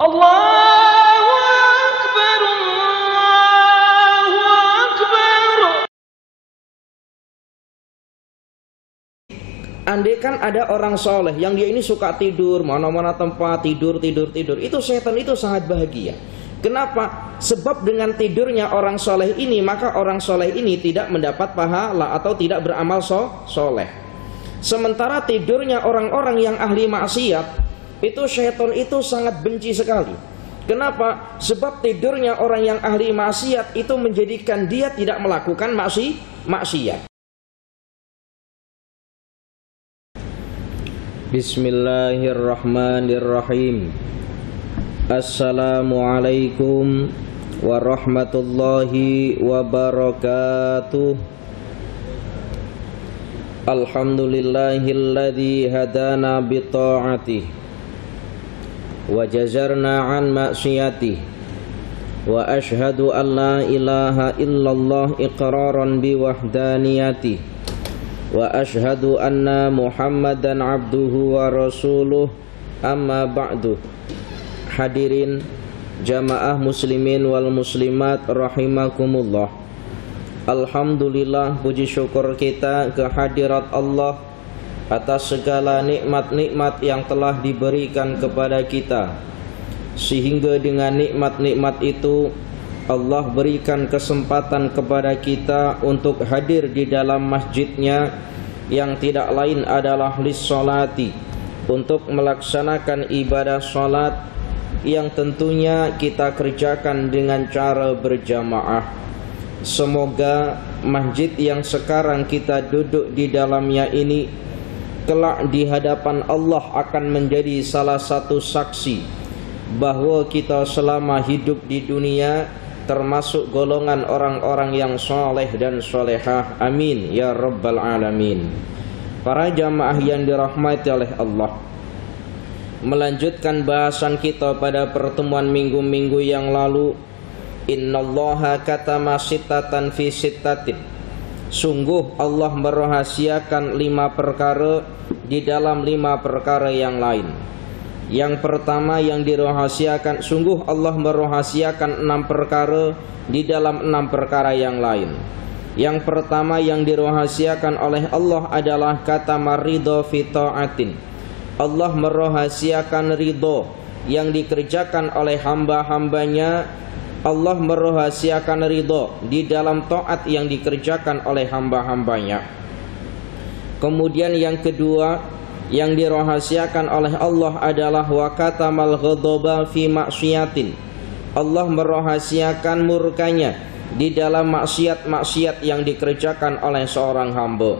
Allahu Akbar, Allahu Akbar. Andai kan ada orang soleh yang dia ini suka tidur, mana-mana tempat tidur, itu setan itu sangat bahagia. Kenapa? Sebab dengan tidurnya orang soleh ini, maka orang soleh ini tidak mendapat pahala atau tidak beramal soleh. Sementara tidurnya orang-orang yang ahli maksiat, itu syaitan itu sangat benci sekali. Kenapa? Sebab tidurnya orang yang ahli maksiat itu menjadikan dia tidak melakukan maksiat. Bismillahirrahmanirrahim. Assalamualaikum warahmatullahi wabarakatuh. Alhamdulillahilladzi hadana bita'atih wa jazarna an maksiyatih, wa ashhadu an la ilaha illallah iqraran biwahdaniyatih, wa ashhadu anna Muhammadan abduhu wa rasuluh, amma ba'du. Hadirin jamaah muslimin wal muslimat rahimakumullah. Alhamdulillah, puji syukur kita kehadirat Allah atas segala nikmat-nikmat yang telah diberikan kepada kita, sehingga dengan nikmat-nikmat itu Allah berikan kesempatan kepada kita untuk hadir di dalam masjidnya yang tidak lain adalah lissolati, untuk melaksanakan ibadah salat yang tentunya kita kerjakan dengan cara berjamaah. Semoga masjid yang sekarang kita duduk di dalamnya ini kelak di hadapan Allah akan menjadi salah satu saksi bahwa kita selama hidup di dunia termasuk golongan orang-orang yang soleh dan solehah. Amin ya rabbal alamin. Para jamaah yang dirahmati oleh Allah, melanjutkan bahasan kita pada pertemuan minggu-minggu yang lalu. Innallaha katama sittatan fi sittatin. Sungguh Allah merahasiakan 5 perkara di dalam 5 perkara yang lain. Yang pertama yang dirahasiakan, sungguh Allah merahasiakan 6 perkara di dalam 6 perkara yang lain. Yang pertama yang dirahasiakan oleh Allah adalah kata maridho fi ta'atin. Allah merahasiakan ridho yang dikerjakan oleh hamba-hambanya. Allah merahasiakan ridho di dalam taat yang dikerjakan oleh hamba-hambanya. Kemudian yang kedua yang dirahasiakan oleh Allah adalah wa katamal ghadaba fi maksiatin. Allah merahasiakan murkanya di dalam maksiat-maksiat yang dikerjakan oleh seorang hamba.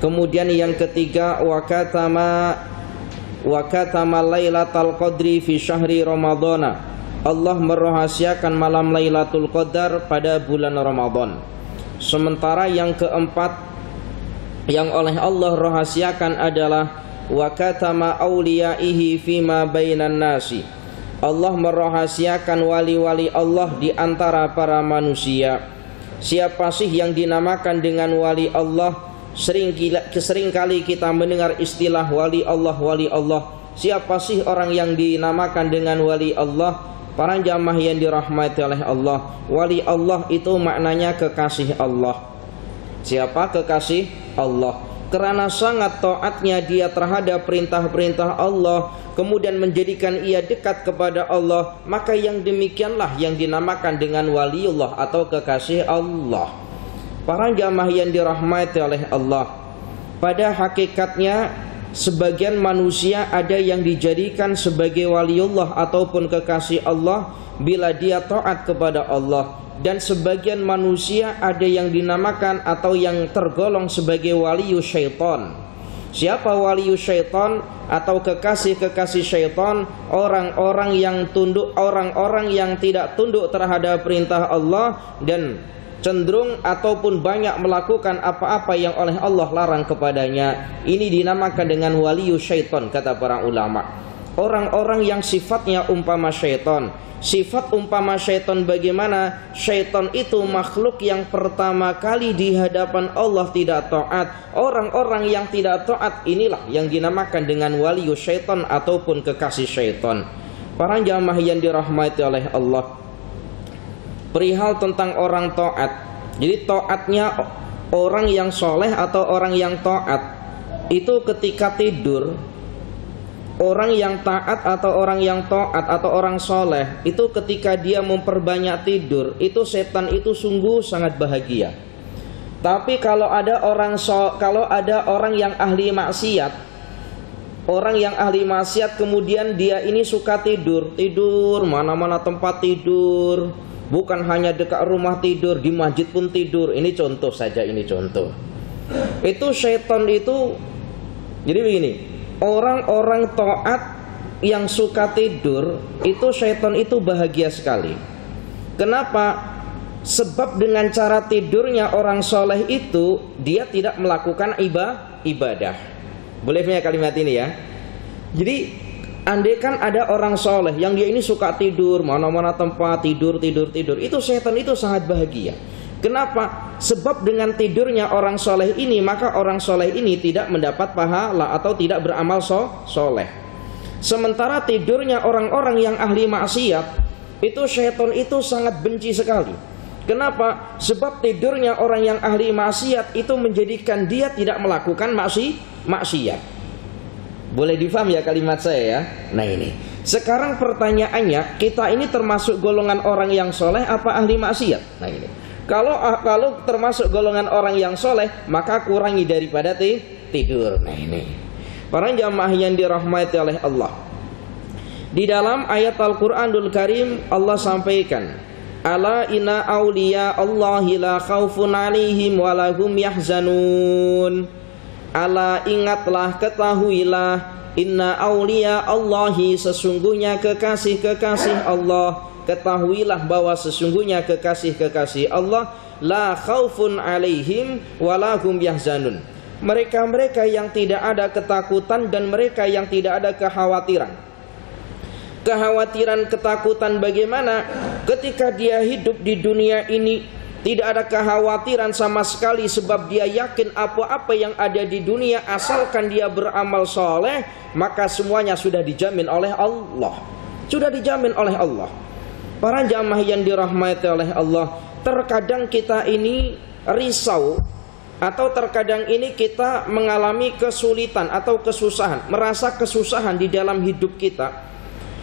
Kemudian yang ketiga wa katama lailatul qadri fi syahri ramadhana. Allah merahasiakan malam Lailatul Qadar pada bulan Ramadan. Sementara yang keempat yang oleh Allah rahasiakan adalah wa katama auliyaihi fima bainan nasi. Allah merahasiakan wali-wali Allah di antara para manusia. Siapa sih yang dinamakan dengan wali Allah? Seringkali kita mendengar istilah wali Allah, wali Allah. Siapa sih orang yang dinamakan dengan wali Allah? Para jamaah yang dirahmati oleh Allah, wali Allah itu maknanya kekasih Allah. Siapa kekasih Allah? Karena sangat taatnya dia terhadap perintah-perintah Allah, kemudian menjadikan ia dekat kepada Allah, maka yang demikianlah yang dinamakan dengan waliullah atau kekasih Allah. Para jamaah yang dirahmati oleh Allah, pada hakikatnya sebagian manusia ada yang dijadikan sebagai waliullah ataupun kekasih Allah bila dia taat kepada Allah, dan sebagian manusia ada yang dinamakan atau yang tergolong sebagai waliyu syaitan. Siapa waliyu syaitan atau kekasih-kekasih syaitan? Orang-orang yang tunduk, orang-orang yang tidak tunduk terhadap perintah Allah dan cenderung ataupun banyak melakukan apa-apa yang oleh Allah larang kepadanya. Ini dinamakan dengan waliyu syaitan, kata para ulama. Orang-orang yang sifatnya umpama syaitan. Sifat umpama syaitan bagaimana? Syaitan itu makhluk yang pertama kali di hadapan Allah tidak taat. Orang-orang yang tidak taat inilah yang dinamakan dengan waliyu syaitan ataupun kekasih syaitan. Para jamaah yang dirahmati oleh Allah, perihal tentang orang taat. Jadi taatnya orang yang soleh atau orang yang taat itu ketika tidur. Orang yang taat atau orang yang taat atau orang soleh itu ketika dia memperbanyak tidur, itu setan itu sungguh sangat bahagia. Tapi kalau ada orang yang ahli maksiat, orang yang ahli maksiat kemudian dia ini suka tidur mana-mana tempat tidur, bukan hanya dekat rumah tidur, di masjid pun tidur. Ini contoh saja, ini contoh. Itu setan itu. Jadi begini, orang-orang taat yang suka tidur itu setan itu bahagia sekali. Kenapa? Sebab dengan cara tidurnya orang soleh itu dia tidak melakukan ibadah. Boleh punya kalimat ini ya. Jadi andaikan ada orang soleh yang dia ini suka tidur mana-mana tempat tidur, itu setan itu sangat bahagia. Kenapa? Sebab dengan tidurnya orang soleh ini, maka orang soleh ini tidak mendapat pahala atau tidak beramal soleh. Sementara tidurnya orang-orang yang ahli maksiat, itu setan itu sangat benci sekali. Kenapa? Sebab tidurnya orang yang ahli maksiat itu menjadikan dia tidak melakukan maksiat. Boleh difaham ya kalimat saya ya? Nah ini. Sekarang pertanyaannya, kita ini termasuk golongan orang yang soleh apa ahli maksiat? Nah ini. Kalau termasuk golongan orang yang soleh, maka kurangi daripada tidur. Nah ini. Para jamaah yang dirahmati oleh Allah, di dalam ayat Al-Quranul Karim Allah sampaikan, ala inna awliya Allahi la khawfun alaihim walahum yahzanun. Ala ingatlah, ketahuilah, inna awliya Allahi, sesungguhnya kekasih-kekasih Allah. Ketahuilah bahwa sesungguhnya kekasih-kekasih Allah la khaufun alaihim walahum yahzanun. Mereka-mereka yang tidak ada ketakutan dan mereka yang tidak ada kekhawatiran. Kekhawatiran, ketakutan bagaimana? Ketika dia hidup di dunia ini tidak ada kekhawatiran sama sekali, sebab dia yakin apa-apa yang ada di dunia asalkan dia beramal soleh, maka semuanya sudah dijamin oleh Allah. Sudah dijamin oleh Allah. Para jamaah yang dirahmati oleh Allah, terkadang kita ini risau atau terkadang ini kita mengalami kesulitan atau kesusahan, merasa kesusahan di dalam hidup kita.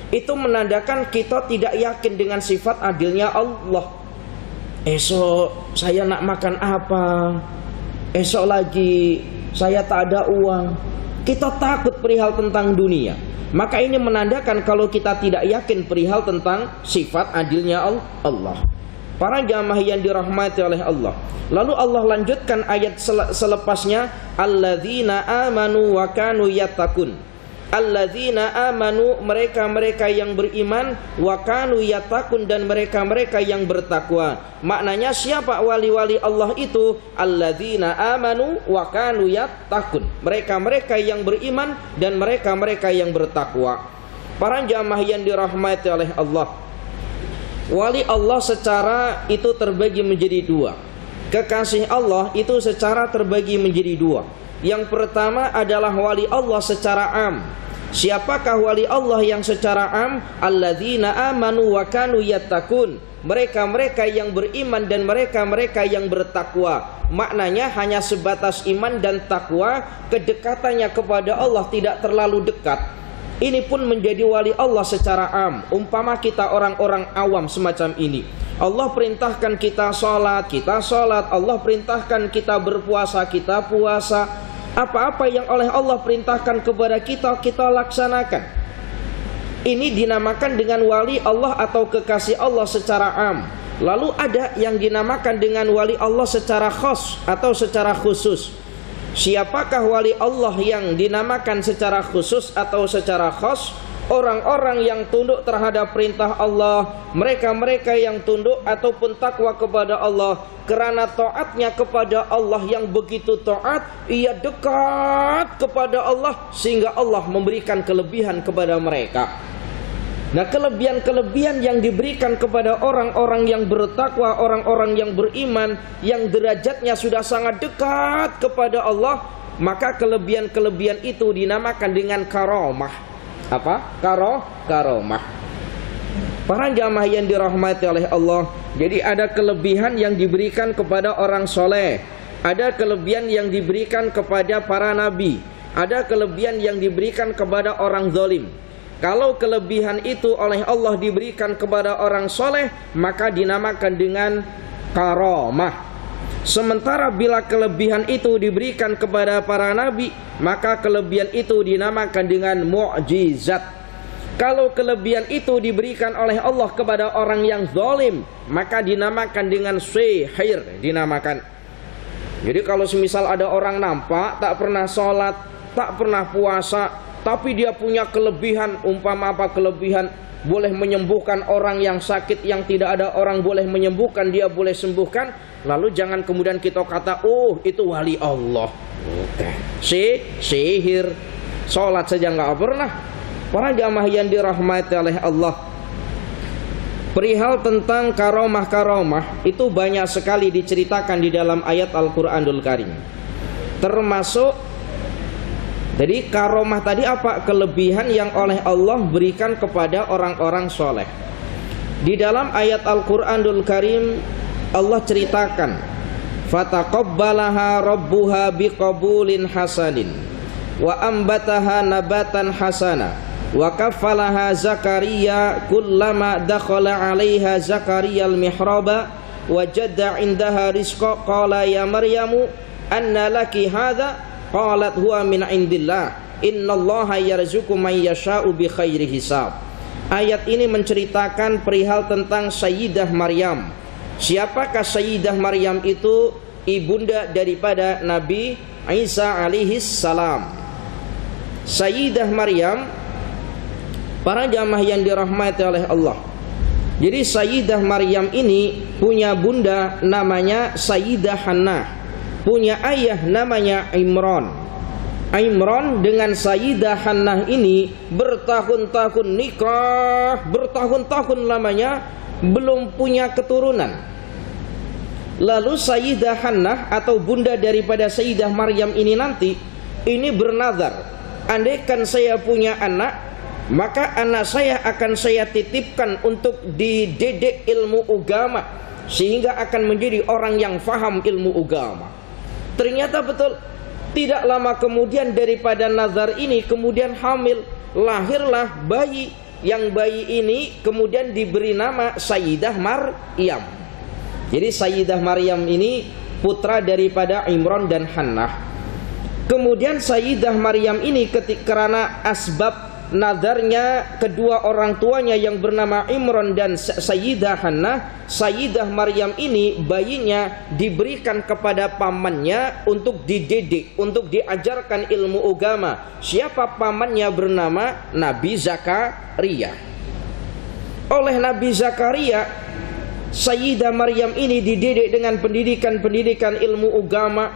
Itu menandakan kita tidak yakin dengan sifat adilnya Allah. Esok saya nak makan apa? Esok lagi saya tak ada uang. Kita takut perihal tentang dunia. Maka ini menandakan kalau kita tidak yakin perihal tentang sifat adilnya Allah. Para jamaah yang dirahmati oleh Allah. Lalu Allah lanjutkan ayat selepasnya, alladzina amanu wa kanu yattaqun. Alladzina amanu, mereka-mereka yang beriman, wa kanu yattaqun, dan mereka-mereka yang bertakwa. Maknanya siapa wali-wali Allah itu? Alladzina amanu wa kanu yattaqun. Mereka-mereka yang beriman dan mereka-mereka yang bertakwa. Para jamaah yang dirahmati oleh Allah, wali Allah secara itu terbagi menjadi dua. Kekasih Allah itu secara terbagi menjadi dua. Yang pertama adalah wali Allah secara am. Siapakah wali Allah yang secara am? Alladzina amanu wa kanu yattaqun. Mereka-mereka yang beriman dan mereka-mereka yang bertakwa. Maknanya hanya sebatas iman dan takwa, kedekatannya kepada Allah tidak terlalu dekat. Ini pun menjadi wali Allah secara am. Umpama kita orang-orang awam semacam ini, Allah perintahkan kita sholat, kita sholat. Allah perintahkan kita berpuasa, kita puasa. Apa-apa yang oleh Allah perintahkan kepada kita, kita laksanakan. Ini dinamakan dengan wali Allah atau kekasih Allah secara am. Lalu ada yang dinamakan dengan wali Allah secara khas atau secara khusus. Siapakah wali Allah yang dinamakan secara khusus atau secara khas? Orang-orang yang tunduk terhadap perintah Allah, mereka-mereka yang tunduk ataupun takwa kepada Allah. Kerana taatnya kepada Allah yang begitu taat, ia dekat kepada Allah sehingga Allah memberikan kelebihan kepada mereka. Nah, kelebihan-kelebihan yang diberikan kepada orang-orang yang bertakwa, orang-orang yang beriman, yang derajatnya sudah sangat dekat kepada Allah, maka kelebihan-kelebihan itu dinamakan dengan karamah. Apa? Karomah. Para jamaah yang dirahmati oleh Allah, jadi ada kelebihan yang diberikan kepada orang soleh, ada kelebihan yang diberikan kepada para nabi, ada kelebihan yang diberikan kepada orang zalim. Kalau kelebihan itu oleh Allah diberikan kepada orang soleh, maka dinamakan dengan karamah. Sementara bila kelebihan itu diberikan kepada para nabi, maka kelebihan itu dinamakan dengan mu'jizat. Kalau kelebihan itu diberikan oleh Allah kepada orang yang zalim, maka dinamakan dengan sihir, dinamakan. Jadi kalau semisal ada orang nampak tak pernah sholat, tak pernah puasa, tapi dia punya kelebihan, umpama apa kelebihan, boleh menyembuhkan orang yang sakit yang tidak ada orang boleh menyembuhkan, dia boleh sembuhkan. Lalu jangan kemudian kita kata, oh itu wali Allah. Sihir, sholat saja nggak pernah. Para jamaah yang dirahmati oleh Allah, perihal tentang karomah-karomah itu banyak sekali diceritakan di dalam ayat Al-Quranul Karim. Termasuk, jadi karomah tadi apa? Kelebihan yang oleh Allah berikan kepada orang-orang soleh. Di dalam ayat Al-Quranul Karim Allah ceritakan, fataqabbalaha rabbuha biqabulin hasanin wa ambataha nabatan hasana wa kaffalaha Zakaria kullama dakhala 'alaiha Zakaria al-mihraba wajada 'indaha rizqa qala ya Maryamu anna laki hadha qalat huwa min 'indillah innallaha yarzuqu man yasha'u bi khairi hisab. Ayat ini menceritakan perihal tentang Sayyidah Maryam. Siapakah Sayyidah Maryam itu? Ibunda daripada Nabi Isa alaihi salam. Sayyidah Maryam, para jamaah yang dirahmati oleh Allah, jadi Sayyidah Maryam ini punya bunda namanya Sayyidah Hannah, punya ayah namanya Imran. Imran dengan Sayyidah Hannah ini bertahun-tahun nikah, bertahun-tahun lamanya belum punya keturunan. Lalu Sayyidah Hannah atau bunda daripada Sayyidah Maryam ini nanti ini bernazar, andaikan saya punya anak, maka anak saya akan saya titipkan untuk dididik ilmu agama sehingga akan menjadi orang yang faham ilmu agama. Ternyata betul, tidak lama kemudian daripada nazar ini kemudian hamil, lahirlah bayi. Yang bayi ini kemudian diberi nama Sayyidah Maryam. Jadi Sayyidah Maryam ini putra daripada Imran dan Hannah. Kemudian Sayyidah Maryam ini karena asbab nazarnya kedua orang tuanya yang bernama Imran dan Sayyidah Hannah, Sayyidah Maryam ini bayinya diberikan kepada pamannya untuk dididik, untuk diajarkan ilmu agama. Siapa pamannya? Bernama Nabi Zakaria. Oleh Nabi Zakaria, Sayyidah Maryam ini dididik dengan pendidikan ilmu agama,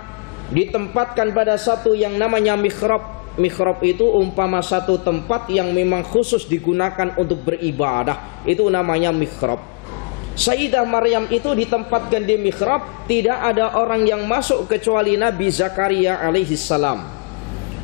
ditempatkan pada satu yang namanya mihrab. Mihrab itu umpama satu tempat yang memang khusus digunakan untuk beribadah, itu namanya mihrab. Sayyidah Maryam itu ditempatkan di mihrab, tidak ada orang yang masuk kecuali Nabi Zakaria alaihi salam.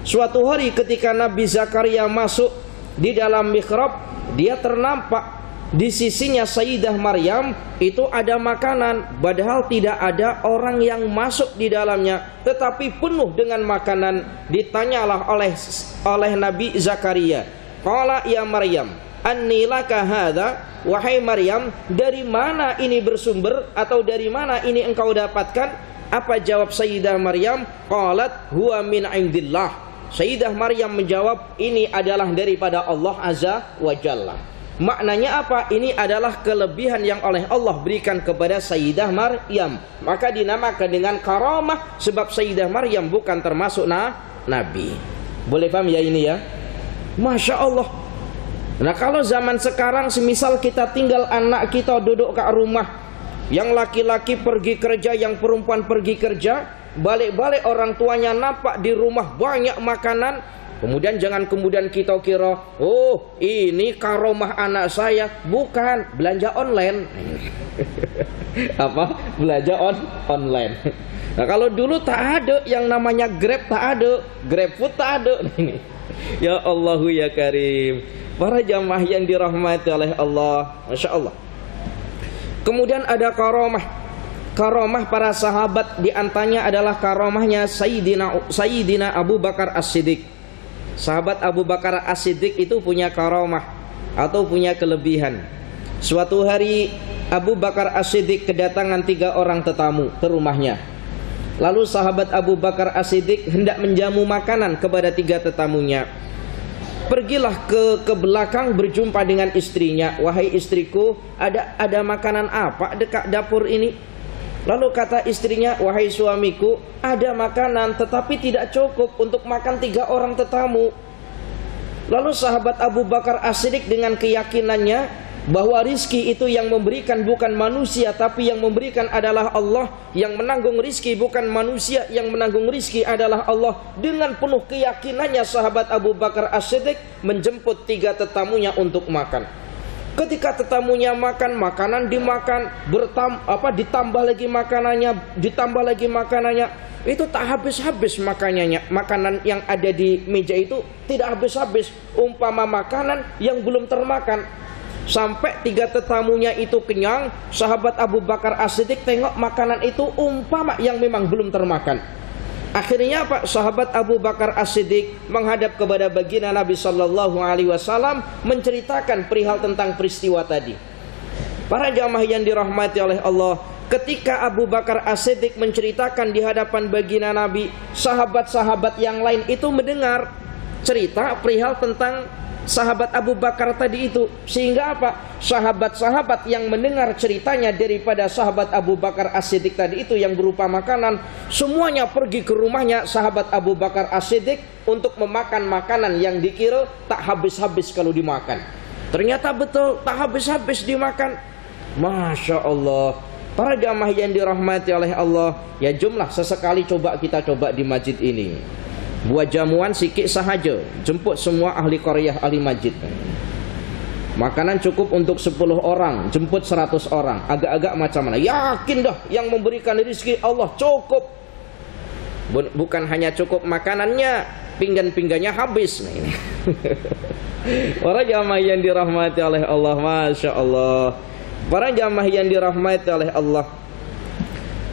Suatu hari ketika Nabi Zakaria masuk di dalam mihrab, dia ternampak di sisinya Sayyidah Maryam itu ada makanan, padahal tidak ada orang yang masuk di dalamnya, tetapi penuh dengan makanan. Ditanyalah oleh Nabi Zakaria, qala ya Maryam anni laka hadza, wahai Maryam, dari mana ini bersumber atau dari mana ini engkau dapatkan? Apa jawab Sayyidah Maryam? Qalat huwa min indillah. Sayyidah Maryam menjawab, ini adalah daripada Allah Azza wa Jalla. Maknanya apa? Ini adalah kelebihan yang oleh Allah berikan kepada Sayyidah Maryam. Maka dinamakan dengan karamah, sebab Sayyidah Maryam bukan termasuk nabi. Boleh paham ya ini ya? Masya Allah. Nah kalau zaman sekarang semisal kita tinggal anak kita duduk kat rumah, yang laki-laki pergi kerja, yang perempuan pergi kerja, balik-balik orang tuanya nampak di rumah banyak makanan, kemudian jangan kemudian kita kira, oh ini karomah anak saya. Bukan, belanja online. Apa? Belanja online. Nah kalau dulu tak ada yang namanya Grab, tak ada GrabFood, tak ada. Ya Allahu ya Karim. Para jamaah yang dirahmati oleh Allah, Masya Allah. Kemudian ada karomah. Karomah para sahabat, diantaranya adalah karomahnya Sayyidina Abu Bakar As-Siddiq. Sahabat Abu Bakar As-Siddiq itu punya karomah atau punya kelebihan. Suatu hari Abu Bakar As-Siddiq kedatangan 3 orang tetamu ke rumahnya. Lalu sahabat Abu Bakar As-Siddiq hendak menjamu makanan kepada 3 tetamunya. Pergilah ke belakang berjumpa dengan istrinya. Wahai istriku, ada makanan apa dekat dapur ini? Lalu kata istrinya, wahai suamiku, ada makanan tetapi tidak cukup untuk makan 3 orang tetamu. Lalu sahabat Abu Bakar As-Siddiq dengan keyakinannya bahwa rizki itu yang memberikan bukan manusia, tapi yang memberikan adalah Allah. Yang menanggung rizki bukan manusia, yang menanggung rizki adalah Allah. Dengan penuh keyakinannya sahabat Abu Bakar As-Siddiq menjemput 3 tetamunya untuk makan. Ketika tetamunya makan, makanan dimakan, ditambah lagi makanannya, itu tak habis-habis makanannya. Makanan yang ada di meja itu tidak habis-habis. Umpama makanan yang belum termakan. Sampai 3 tetamunya itu kenyang, sahabat Abu Bakar As-Siddiq tengok makanan itu umpama yang memang belum termakan. Akhirnya apa? Sahabat Abu Bakar As-Siddiq menghadap kepada baginda Nabi Sallallahu Alaihi Wasallam menceritakan perihal tentang peristiwa tadi. Para jamaah yang dirahmati oleh Allah, ketika Abu Bakar As-Siddiq menceritakan di hadapan baginda Nabi, sahabat-sahabat yang lain itu mendengar cerita perihal tentang sahabat Abu Bakar tadi itu. Sehingga apa? Sahabat-sahabat yang mendengar ceritanya daripada sahabat Abu Bakar As-Siddiq tadi itu yang berupa makanan, semuanya pergi ke rumahnya sahabat Abu Bakar As-Siddiq untuk memakan makanan yang dikira tak habis-habis kalau dimakan. Ternyata betul tak habis-habis dimakan. Masya Allah. Para jamaah yang dirahmati oleh Allah, ya jumlah sesekali kita coba di masjid ini. Buat jamuan sikit sahaja, jemput semua ahli qaryah, ahli masjid. Makanan cukup untuk 10 orang, jemput 100 orang. Agak-agak macam mana? Yakin dah yang memberikan rezeki Allah cukup. Bukan hanya cukup makanannya, pinggan-pinggannya habis. Nah, ini. Para jamaah yang dirahmati oleh Allah, Masya Allah. Para jamaah yang dirahmati oleh Allah.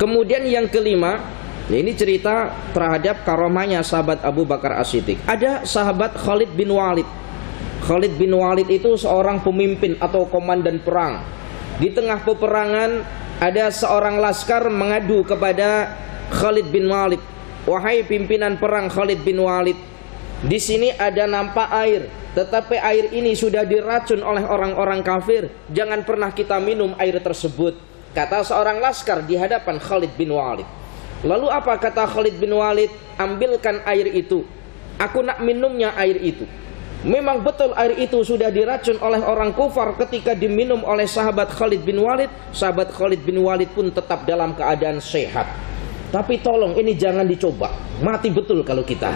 Kemudian yang kelima, ini cerita terhadap karomahnya sahabat Abu Bakar As-Siddiq. Ada sahabat Khalid bin Walid. Khalid bin Walid itu seorang pemimpin atau komandan perang. Di tengah peperangan ada seorang laskar mengadu kepada Khalid bin Walid. Wahai pimpinan perang Khalid bin Walid, di sini ada nampak air, tetapi air ini sudah diracun oleh orang-orang kafir. Jangan pernah kita minum air tersebut, kata seorang laskar di hadapan Khalid bin Walid. Lalu apa kata Khalid bin Walid? Ambilkan air itu, aku nak minumnya air itu. Memang betul air itu sudah diracun oleh orang kufar ketika diminum oleh sahabat Khalid bin Walid. Sahabat Khalid bin Walid pun tetap dalam keadaan sehat. Tapi tolong ini jangan dicoba, mati betul kalau kita.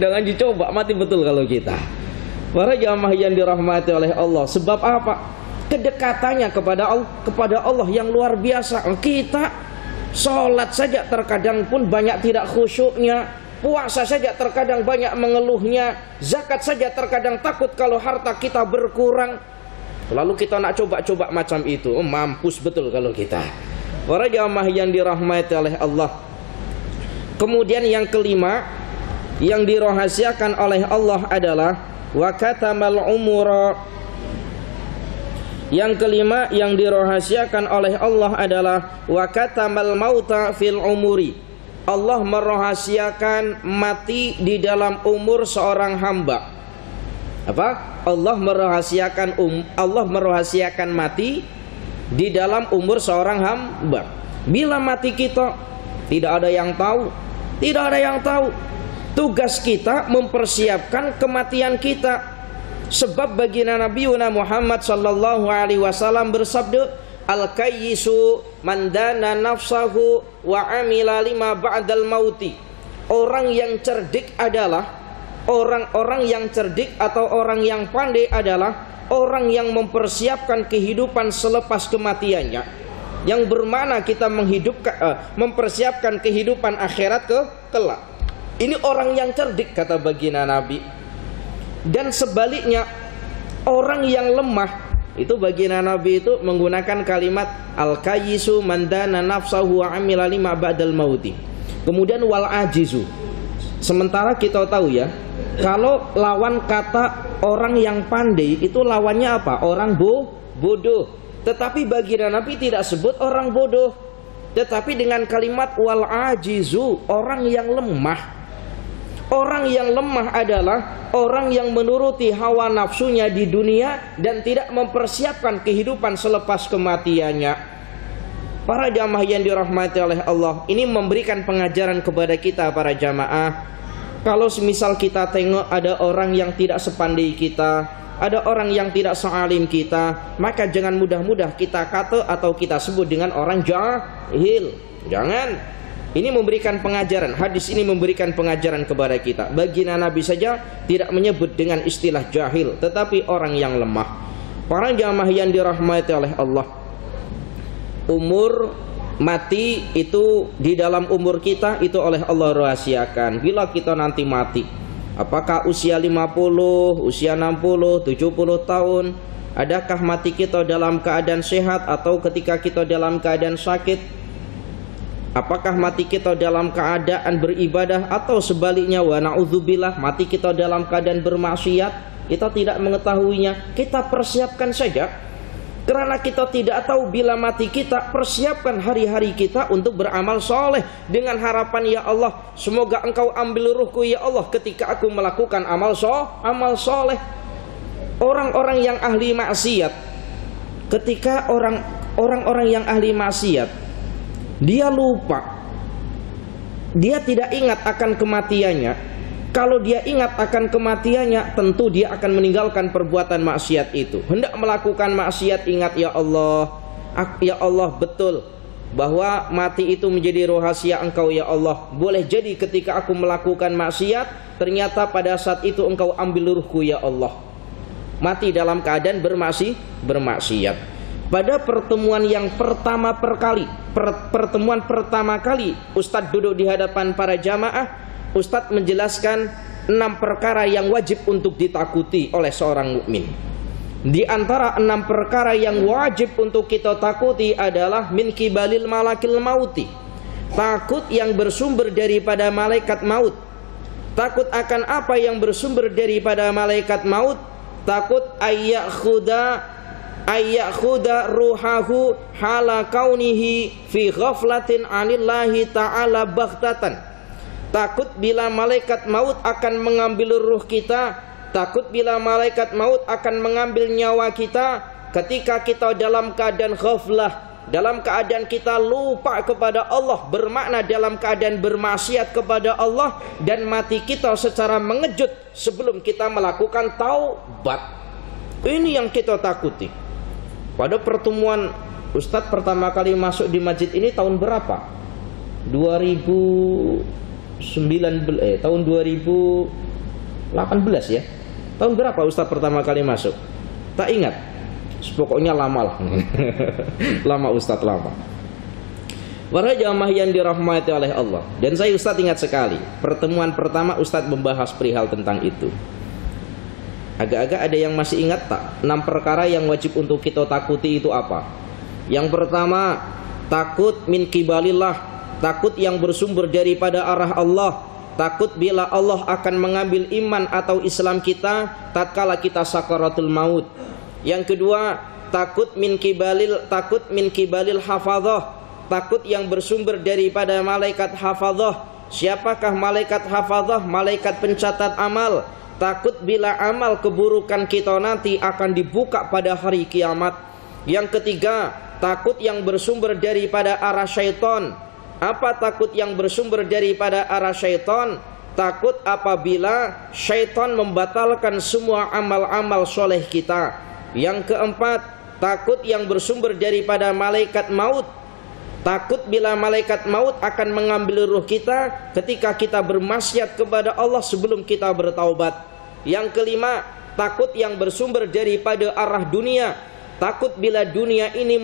Jangan dicoba, mati betul kalau kita. Para jamaah yang dirahmati oleh Allah, sebab apa? Kedekatannya kepada Allah yang luar biasa. Kita sholat saja terkadang pun banyak tidak khusyuknya. Puasa saja terkadang banyak mengeluhnya. Zakat saja terkadang takut kalau harta kita berkurang. Lalu kita nak coba-coba macam itu, mampus betul kalau kita. Para jamaah yang dirahmati oleh Allah. Kemudian yang kelima, yang dirahasiakan oleh Allah adalah wa katamal umura. Yang kelima yang dirahasiakan oleh Allah adalah wa katamal mauta fil umuri. Allah merahasiakan mati di dalam umur seorang hamba. Apa? Allah merahasiakan mati di dalam umur seorang hamba. Bila mati kita, tidak ada yang tahu. Tidak ada yang tahu. Tugas kita mempersiapkan kematian kita. Sebab baginda Nabi Muhammad sallallahu alaihi wasallam bersabda, al-kayyisu man dana nafsahu wa amila lima ba'dal mauti. Orang yang cerdik adalah orang yang cerdik atau orang yang pandai adalah orang yang mempersiapkan kehidupan selepas kematiannya. Yang bermana kita mempersiapkan kehidupan akhirat kelak. Ini orang yang cerdik, kata baginda Nabi. Dan sebaliknya, orang yang lemah, itu baginda Nabi itu menggunakan kalimat al-kayyisu man dana nafsahu wa amila lima ba'dal mauti. Kemudian wal ajizu. Sementara kita tahu ya, kalau lawan kata orang yang pandai itu lawannya apa? Orang bodoh. Tetapi baginda Nabi tidak sebut orang bodoh, tetapi dengan kalimat wal ajizu, orang yang lemah. Orang yang lemah adalah orang yang menuruti hawa nafsunya di dunia dan tidak mempersiapkan kehidupan selepas kematiannya. Para jamaah yang dirahmati oleh Allah, ini memberikan pengajaran kepada kita para jamaah. Kalau semisal kita tengok ada orang yang tidak sepandai kita, ada orang yang tidak sealim kita, maka jangan mudah-mudah kita kata atau kita sebut dengan orang jahil. Jangan. Ini memberikan pengajaran, hadis ini memberikan pengajaran kepada kita. Baginda Nabi saja tidak menyebut dengan istilah jahil, tetapi orang yang lemah. Para jamaah yang dirahmati oleh Allah, umur mati itu di dalam umur kita itu oleh Allah rahasiakan. Bila kita nanti mati, apakah usia 50, usia 60, 70 tahun, adakah mati kita dalam keadaan sehat atau ketika kita dalam keadaan sakit? Apakah mati kita dalam keadaan beribadah atau sebaliknya, wa na'udzubillah, mati kita dalam keadaan bermaksiat? Kita tidak mengetahuinya. Kita persiapkan saja. Karena kita tidak tahu bila mati kita, persiapkan hari-hari kita untuk beramal soleh dengan harapan, ya Allah, semoga Engkau ambil ruhku ya Allah ketika aku melakukan amal soleh. Orang-orang yang ahli maksiat, ketika orang-orang yang ahli maksiat, dia lupa, dia tidak ingat akan kematiannya. Kalau dia ingat akan kematiannya, tentu dia akan meninggalkan perbuatan maksiat itu. Hendak melakukan maksiat, ingat, ya Allah, betul bahwa mati itu menjadi rahasia Engkau ya Allah. Boleh jadi ketika aku melakukan maksiat, ternyata pada saat itu Engkau ambil ruhku ya Allah. Mati dalam keadaan bermaksiat. Pada pertemuan yang pertama kali Ustadz duduk di hadapan para jamaah, Ustadz menjelaskan 6 perkara yang wajib untuk ditakuti oleh seorang mukmin. Di antara 6 perkara yang wajib untuk kita takuti adalah min kibalil malakil mauti, takut yang bersumber daripada malaikat maut. Takut akan apa yang bersumber daripada malaikat maut? Takut ayyakhuda ruhahu hala kaunihi fi ghaflatin anillahi ta'ala baghtatan. Takut bila malaikat maut akan mengambil ruh kita, takut bila malaikat maut akan mengambil nyawa kita ketika kita dalam keadaan ghaflah, dalam keadaan kita lupa kepada Allah, bermakna dalam keadaan bermaksiat kepada Allah, dan mati kita secara mengejut sebelum kita melakukan taubat. Ini yang kita takuti. Pada pertemuan Ustadz pertama kali masuk di masjid ini tahun berapa? 2018 ya. Tahun berapa Ustadz pertama kali masuk? Tak ingat. Pokoknya lama lah. Lama Ustadz, lama. Para jamaah yang dirahmati oleh Allah, dan saya Ustadz ingat sekali pertemuan pertama Ustadz membahas perihal tentang itu. Agak-agak ada yang masih ingat tak? 6 perkara yang wajib untuk kita takuti itu apa? Yang pertama, takut min kibalillah, takut yang bersumber daripada arah Allah. Takut bila Allah akan mengambil iman atau Islam kita tatkala kita sakaratul maut. Yang kedua, takut min kibalil hafadzah, takut yang bersumber daripada malaikat hafadzah. Siapakah malaikat hafadzah? Malaikat pencatat amal. Takut bila amal keburukan kita nanti akan dibuka pada hari kiamat. Yang ketiga, takut yang bersumber daripada arah syaitan. Apa takut yang bersumber daripada arah syaitan? Takut apabila syaitan membatalkan semua amal-amal soleh kita. Yang keempat, takut yang bersumber daripada malaikat maut. Takut bila malaikat maut akan mengambil ruh kita ketika kita bermaksiat kepada Allah sebelum kita bertaubat. Yang kelima, takut yang bersumber daripada arah dunia. Takut bila dunia ini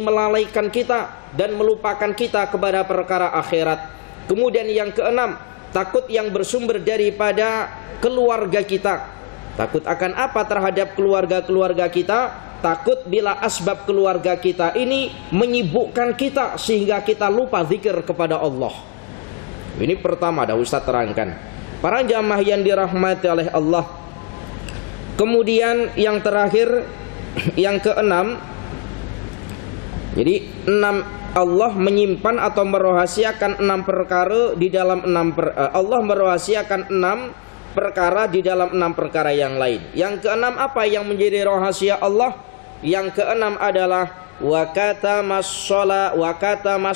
melalaikan kita dan melupakan kita kepada perkara akhirat. Kemudian yang keenam, takut yang bersumber daripada keluarga kita. Takut akan apa terhadap keluarga-keluarga kita? Takut bila asbab keluarga kita ini menyibukkan kita sehingga kita lupa zikir kepada Allah. Ini pertama dah Ustaz terangkan. Para jamaah yang dirahmati oleh Allah. Kemudian yang terakhir, yang keenam, jadi 6, Allah menyimpan atau merahasiakan 6 perkara di dalam 6 Allah merahasiakan 6 perkara di dalam 6 perkara yang lain. Yang keenam apa yang menjadi rahasia Allah? Yang keenam adalah wa katamas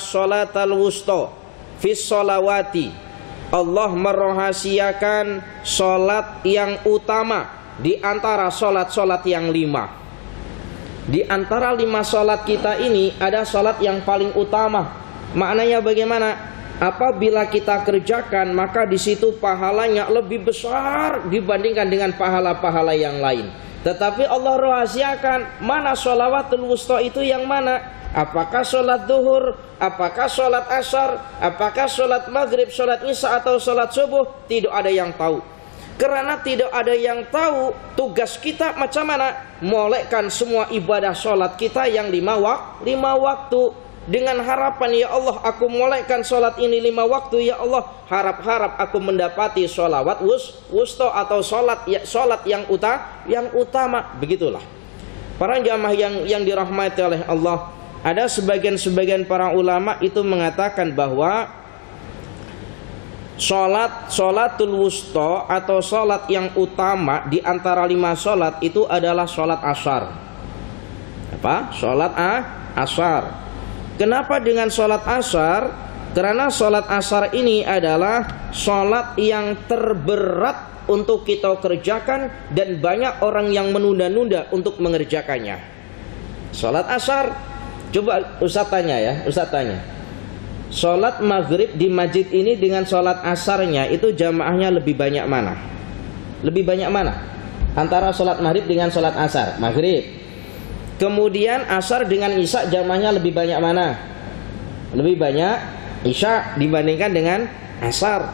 sholatal wusta fis sholawati. Allah merahasiakan salat yang utama di antara salat-salat yang 5. Di antara 5 salat kita ini ada salat yang paling utama. Maknanya bagaimana? Apabila kita kerjakan maka di situ pahalanya lebih besar dibandingkan dengan pahala-pahala yang lain. Tetapi Allah rahasiakan mana sholawatul wusta itu yang mana? Apakah sholat duhur, apakah sholat asar, apakah sholat maghrib, sholat isya atau sholat subuh? Tidak ada yang tahu. Karena tidak ada yang tahu, tugas kita macam mana? Molekkan semua ibadah sholat kita yang 5 waktu. Dengan harapan, ya Allah, aku molekkan sholat ini 5 waktu, ya Allah. Harap-harap aku mendapati sholawat wusta atau sholat yang utama. Begitulah. Para jamaah yang dirahmati oleh Allah. Ada sebagian para ulama itu mengatakan bahwa sholatul wusta atau sholat yang utama di antara 5 sholat itu adalah sholat asar. Apa? Sholat asar. Kenapa dengan sholat asar? Karena sholat asar ini adalah sholat yang terberat untuk kita kerjakan dan banyak orang yang menunda-nunda untuk mengerjakannya. Sholat asar, coba Ustaz tanya ya, Ustaz tanya. Sholat maghrib di masjid ini dengan sholat asarnya itu jamaahnya lebih banyak mana? Lebih banyak mana? Antara sholat maghrib dengan sholat asar. Maghrib. Kemudian asar dengan isya jamaahnya lebih banyak mana? Lebih banyak isya dibandingkan dengan asar.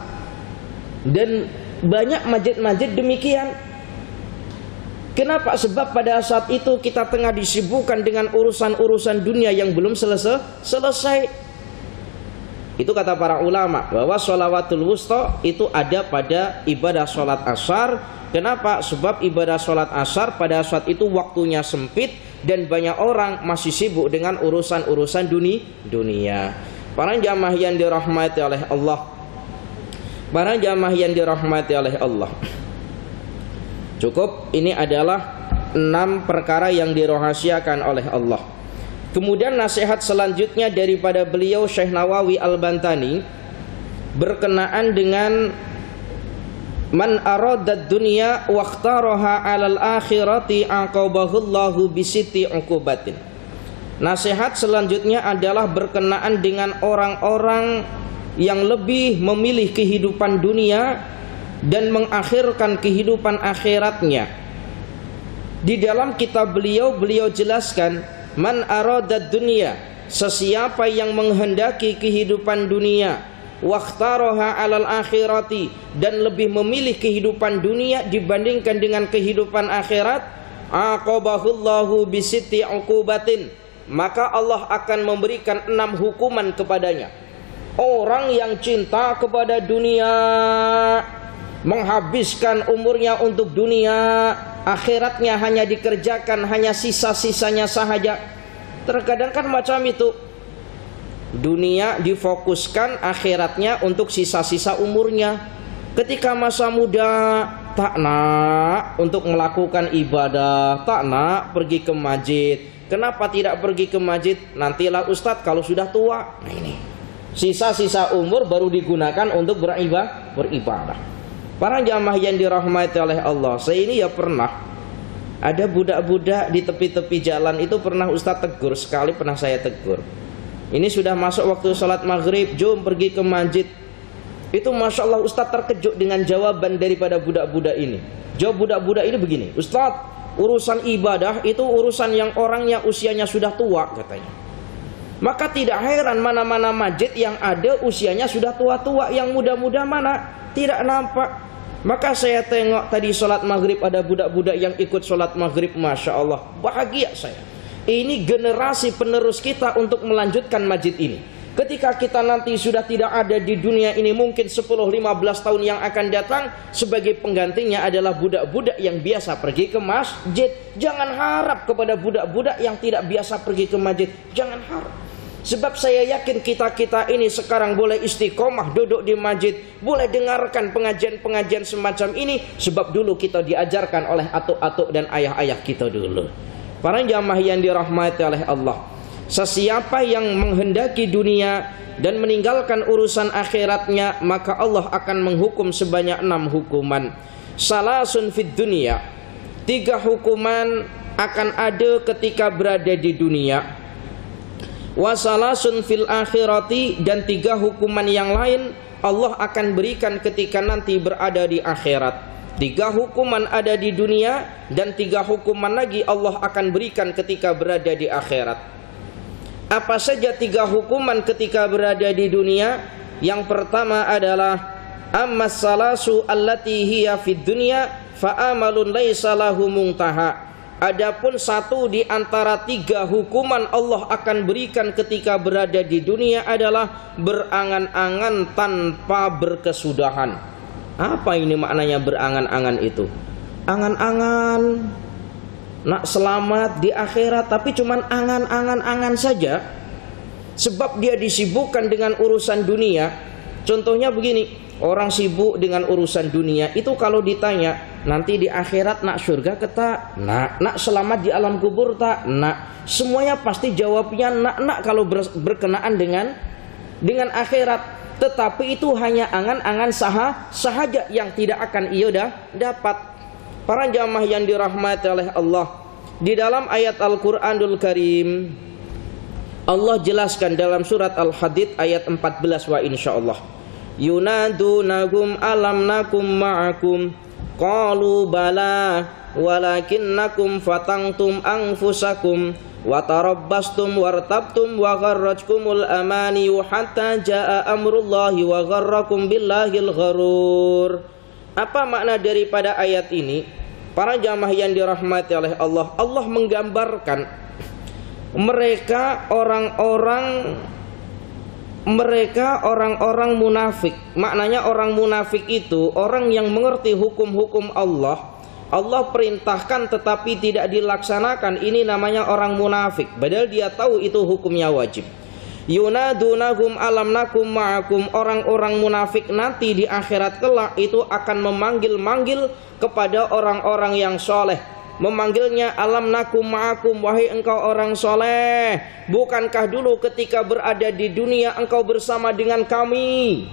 Dan banyak masjid-masjid demikian. Kenapa? Sebab pada saat itu kita tengah disibukkan dengan urusan-urusan dunia yang belum selesai. Itu kata para ulama bahwa sholawatul wusta itu ada pada ibadah sholat asar. Kenapa? Sebab ibadah sholat asar pada saat itu waktunya sempit dan banyak orang masih sibuk dengan urusan-urusan dunia. Para jamaah yang dirahmati oleh Allah. Para jamaah yang dirahmati oleh Allah. Cukup, ini adalah 6 perkara yang dirahasiakan oleh Allah. Kemudian nasihat selanjutnya daripada beliau Syekh Nawawi Al-Bantani berkenaan dengan man aradad dunya wa ikhtaraha 'alal akhirati aqabahullahu bisiti uqubatin. Nasihat selanjutnya adalah berkenaan dengan orang-orang yang lebih memilih kehidupan dunia dan mengakhirkan kehidupan akhiratnya. Di dalam kitab beliau jelaskan man aradad dunya, sesiapa yang menghendaki kehidupan dunia, wakhtaraha 'alal akhirati, dan lebih memilih kehidupan dunia dibandingkan dengan kehidupan akhirat, aqabahullahu bisitti uqubatin, maka Allah akan memberikan 6 hukuman kepadanya. Orang yang cinta kepada dunia, menghabiskan umurnya untuk dunia, akhiratnya hanya dikerjakan, hanya sisa-sisanya sahaja. Terkadang kan macam itu. Dunia difokuskan, akhiratnya untuk sisa-sisa umurnya. Ketika masa muda tak nak untuk melakukan ibadah, tak nak pergi ke masjid. Kenapa tidak pergi ke masjid? Nantilah Ustadz kalau sudah tua. Nah ini, sisa-sisa umur baru digunakan untuk beribadah. Para jamaah yang dirahmati oleh Allah, saya ini ya pernah ada budak-budak di tepi-tepi jalan itu pernah Ustadz tegur sekali, pernah saya tegur. Ini sudah masuk waktu sholat maghrib, jom pergi ke masjid. Itu Masya Allah Ustadz terkejut dengan jawaban daripada budak-budak ini. Jawab budak-budak ini begini, Ustadz, urusan ibadah itu urusan yang orangnya usianya sudah tua katanya. Maka tidak heran mana-mana masjid yang ada usianya sudah tua-tua, yang muda-muda mana tidak nampak. Maka saya tengok tadi sholat maghrib ada budak-budak yang ikut sholat maghrib, Masya Allah, bahagia saya. Ini generasi penerus kita untuk melanjutkan masjid ini. Ketika kita nanti sudah tidak ada di dunia ini, mungkin 10-15 tahun yang akan datang, sebagai penggantinya adalah budak-budak yang biasa pergi ke masjid. Jangan harap kepada budak-budak yang tidak biasa pergi ke masjid. Jangan harap. Sebab saya yakin kita-kita ini sekarang boleh istiqomah duduk di masjid, boleh dengarkan pengajian-pengajian semacam ini, sebab dulu kita diajarkan oleh atuk-atuk dan ayah-ayah kita dulu. Para jamaah yang dirahmati oleh Allah, sesiapa yang menghendaki dunia dan meninggalkan urusan akhiratnya, maka Allah akan menghukum sebanyak 6 hukuman. Salasun fid dunia, 3 hukuman akan ada ketika berada di dunia. Wasalasun fil akhirati, dan 3 hukuman yang lain Allah akan berikan ketika nanti berada di akhirat. 3 hukuman ada di dunia dan 3 hukuman lagi Allah akan berikan ketika berada di akhirat. Apa saja 3 hukuman ketika berada di dunia? Yang pertama adalah ammas salasu allati hiya fid dunya fa amalun laisa lahu muntaha. Adapun 1 di antara 3 hukuman Allah akan berikan ketika berada di dunia adalah berangan-angan tanpa berkesudahan. Apa ini maknanya berangan-angan itu? Angan-angan nak selamat di akhirat, tapi cuman angan-angan saja. Sebab dia disibukkan dengan urusan dunia. Contohnya begini, orang sibuk dengan urusan dunia itu kalau ditanya, nanti di akhirat nak surga ke tak? Nak selamat di alam kubur tak? Nak. Semuanya pasti jawabnya nak kalau berkenaan dengan akhirat. Tetapi itu hanya angan-angan sahaja yang tidak akan ia dapat. Para jamaah yang dirahmati oleh Allah, di dalam ayat Al-Qur'anul Karim Allah jelaskan dalam surat Al-Hadid ayat 14, wa insyaallah yunadunahum alam nakum ma'akum qalu bala walakinnakum fatangtum anfusakum wa tarabbastum wartabtum wa gharratkumul amani hatta jaa amrullahi wa gharrakum billahil gharur. Apa makna daripada ayat ini? Para jamaah yang dirahmati oleh Allah, Allah menggambarkan mereka orang-orang munafik. Maknanya orang munafik itu orang yang mengerti hukum-hukum Allah. Allah perintahkan tetapi tidak dilaksanakan, ini namanya orang munafik. Padahal dia tahu itu hukumnya wajib. Yunadunahum alam nakum ma'akum, orang-orang munafik nanti di akhirat kelak itu akan memanggil-manggil kepada orang-orang yang soleh. Memanggilnya alam nakum ma'akum, wahai engkau orang soleh, bukankah dulu ketika berada di dunia engkau bersama dengan kami?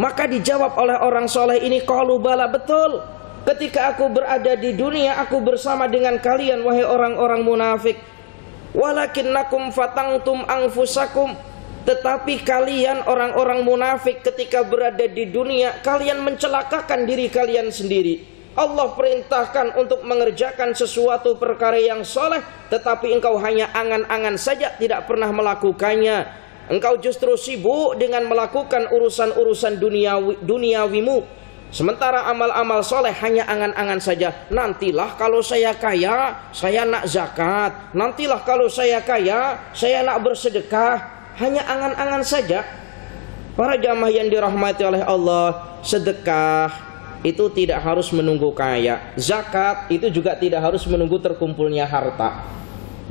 Maka dijawab oleh orang soleh ini, qalu bala, betul, ketika aku berada di dunia aku bersama dengan kalian wahai orang-orang munafik. Walakinnakum fatangtum anfusakum, tetapi kalian orang-orang munafik ketika berada di dunia kalian mencelakakan diri kalian sendiri. Allah perintahkan untuk mengerjakan sesuatu perkara yang soleh, tetapi engkau hanya angan-angan saja, tidak pernah melakukannya. Engkau justru sibuk dengan melakukan urusan-urusan duniawimu. Sementara amal-amal soleh hanya angan-angan saja. Nantilah kalau saya kaya, saya nak zakat. Nantilah kalau saya kaya, saya nak bersedekah. Hanya angan-angan saja. Para jamaah yang dirahmati oleh Allah, sedekah itu tidak harus menunggu kaya. Zakat itu juga tidak harus menunggu terkumpulnya harta.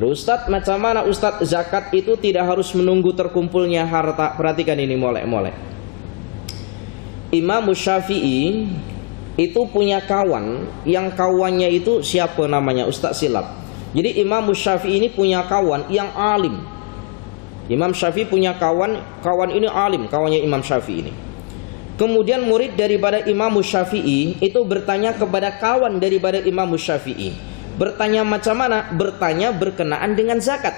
Ustadz, macam mana Ustadz? Zakat itu tidak harus menunggu terkumpulnya harta. Perhatikan ini molek-molek. Imam Syafi'i itu punya kawan, yang kawannya itu siapa namanya? Ustadz silap. Jadi Imam Syafi'i ini punya kawan yang alim. Imam Syafi'i punya kawan ini alim, kawannya Imam Syafi'i ini. Kemudian murid daripada Imam Syafi'i itu bertanya kepada kawan daripada Imam Syafi'i. Bertanya macam mana? Bertanya berkenaan dengan zakat.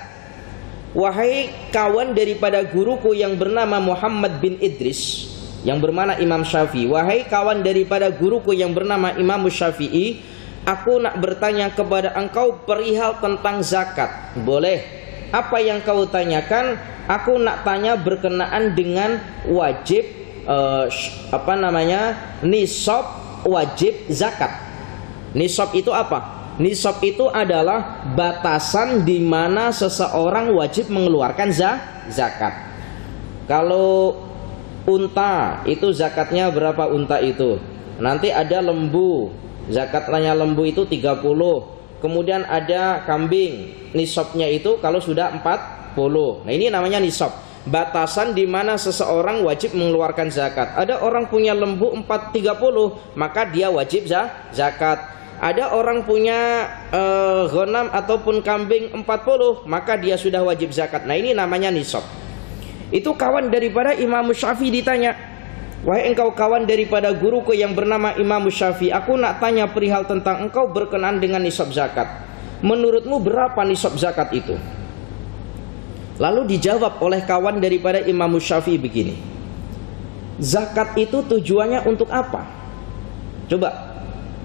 Wahai kawan daripada guruku yang bernama Muhammad bin Idris, yang bermana Imam Syafi'i, wahai kawan daripada guruku yang bernama Imam Syafi'i, aku nak bertanya kepada engkau perihal tentang zakat. Boleh. apa yang kau tanyakan, aku nak tanya berkenaan dengan wajib nisab wajib zakat. Nisab itu apa? Nisab itu adalah batasan di mana seseorang wajib mengeluarkan zakat. Kalau unta itu zakatnya berapa unta itu? Nanti ada lembu, zakatnya lembu itu 30. Kemudian ada kambing, nisabnya itu kalau sudah 40. Nah ini namanya nisab, batasan di mana seseorang wajib mengeluarkan zakat. Ada orang punya lembu 30, maka dia wajib zakat. Ada orang punya ghanam ataupun kambing 40, maka dia sudah wajib zakat. Nah ini namanya nisab. Itu kawan daripada Imam Syafi'i ditanya, wahai engkau kawan daripada guruku yang bernama Imam Syafi'i, aku nak tanya perihal tentang engkau berkenaan dengan nisab zakat. Menurutmu berapa nisab zakat itu? Lalu dijawab oleh kawan daripada Imam Syafi'i begini, zakat itu tujuannya untuk apa? Coba,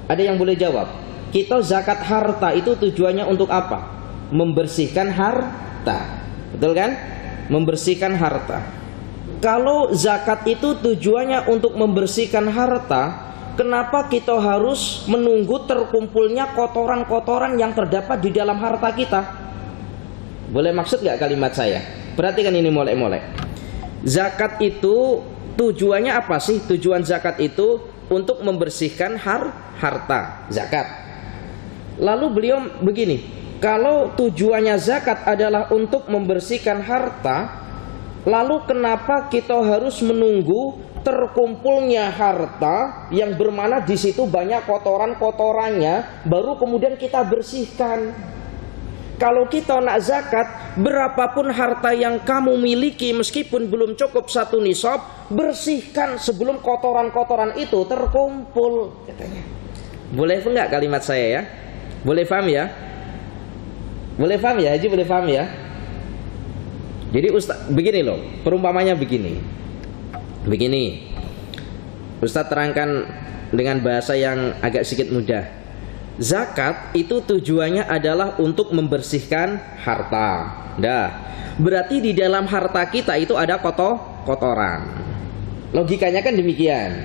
ada yang boleh jawab? Kita zakat harta itu tujuannya untuk apa? Membersihkan harta. Betul kan? Membersihkan harta. Kalau zakat itu tujuannya untuk membersihkan harta, kenapa kita harus menunggu terkumpulnya kotoran-kotoran yang terdapat di dalam harta kita? Boleh maksud gak kalimat saya? Perhatikan ini molek-molek. Zakat itu tujuannya apa sih? Tujuan zakat itu untuk membersihkan harta. Zakat. Lalu beliau begini, kalau tujuannya zakat adalah untuk membersihkan harta, lalu kenapa kita harus menunggu terkumpulnya harta yang bermana di situ banyak kotoran-kotorannya baru kemudian kita bersihkan? Kalau kita nak zakat, berapapun harta yang kamu miliki meskipun belum cukup satu nisab, bersihkan sebelum kotoran-kotoran itu terkumpul, katanya. Boleh enggak kalimat saya ya? Boleh paham ya? Boleh paham ya? Haji boleh paham ya? Jadi Ustaz, begini loh, perumpamanya begini. Ustaz terangkan dengan bahasa yang agak sedikit mudah. Zakat itu tujuannya adalah untuk membersihkan harta. Berarti di dalam harta kita itu ada kotoran. Logikanya kan demikian.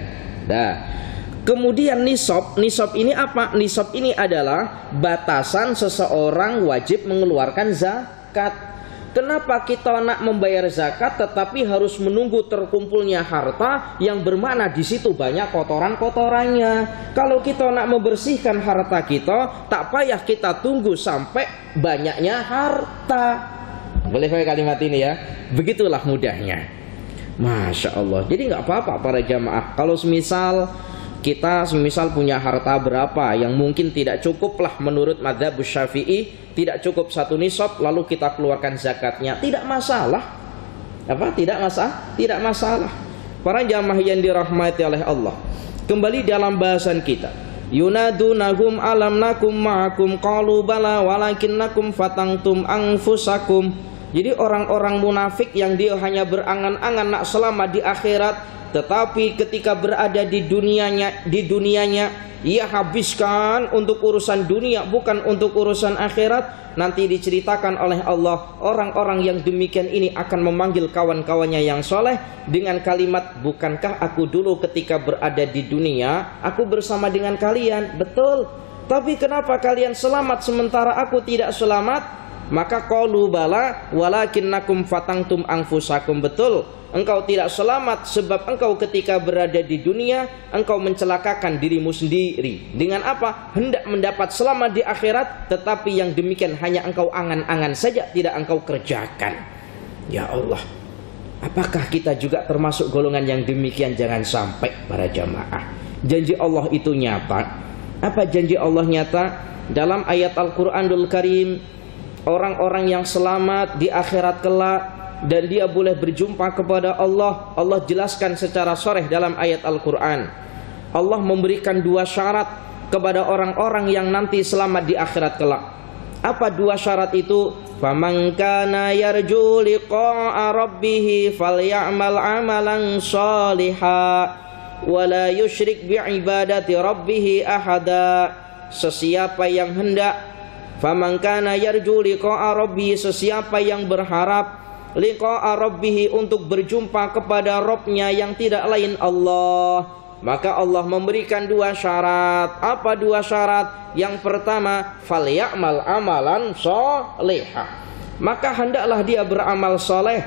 Kemudian nisab ini apa? Nisab ini adalah batasan seseorang wajib mengeluarkan zakat. Kenapa kita nak membayar zakat tetapi harus menunggu terkumpulnya harta yang bermakna di situ banyak kotoran-kotorannya? Kalau kita nak membersihkan harta kita, tak payah kita tunggu sampai banyaknya harta. Boleh pakai kalimat ini ya? Begitulah mudahnya. Masya Allah. Jadi nggak apa-apa para jamaah. Kalau kita punya harta berapa yang mungkin tidak cukup lah menurut mazhab Syafi'i, tidak cukup satu nisab, lalu kita keluarkan zakatnya, tidak masalah. Tidak masalah. Para jamaah yang dirahmati oleh Allah, kembali dalam bahasan kita. Yunadunahum alam nakum ma'akum qalu bala walakinnakum fatangtum anfusakum. Jadi orang-orang munafik yang dia hanya berangan-angan nak selamat di akhirat, tetapi ketika berada di dunianya ia habiskan untuk urusan dunia, bukan untuk urusan akhirat. Nanti diceritakan oleh Allah, orang-orang yang demikian ini akan memanggil kawan-kawannya yang soleh dengan kalimat, bukankah aku dulu ketika berada di dunia aku bersama dengan kalian? Betul, tapi kenapa kalian selamat sementara aku tidak selamat? Maka qalu bala walakinnakum fatangtum anfusakum. Betul, engkau tidak selamat sebab engkau ketika berada di dunia engkau mencelakakan dirimu sendiri. Dengan apa? Hendak mendapat selamat di akhirat, tetapi yang demikian hanya engkau angan-angan saja, tidak engkau kerjakan. Ya Allah, apakah kita juga termasuk golongan yang demikian? Jangan sampai para jamaah. Janji Allah itu nyata. Apa janji Allah nyata? Dalam ayat Al-Quranul Karim, orang-orang yang selamat di akhirat kelak dan dia boleh berjumpa kepada Allah, Allah jelaskan secara sharih dalam ayat Al-Quran. Allah memberikan dua syarat kepada orang-orang yang nanti selamat di akhirat kelak. Apa dua syarat itu? Faman kana yarju liqa'a rabbih falyamal amalan shalihan wa la yusyrik bi'ibadati rabbih ahada. Sesiapa yang hendak Faman kana yarju liqa'a rabbih, sesiapa yang berharap liqa'a rabbih, untuk berjumpa kepada Rabbnya yang tidak lain Allah, maka Allah memberikan dua syarat. Apa dua syarat? Yang pertama, falyamal amalan sholihah, maka hendaklah dia beramal soleh.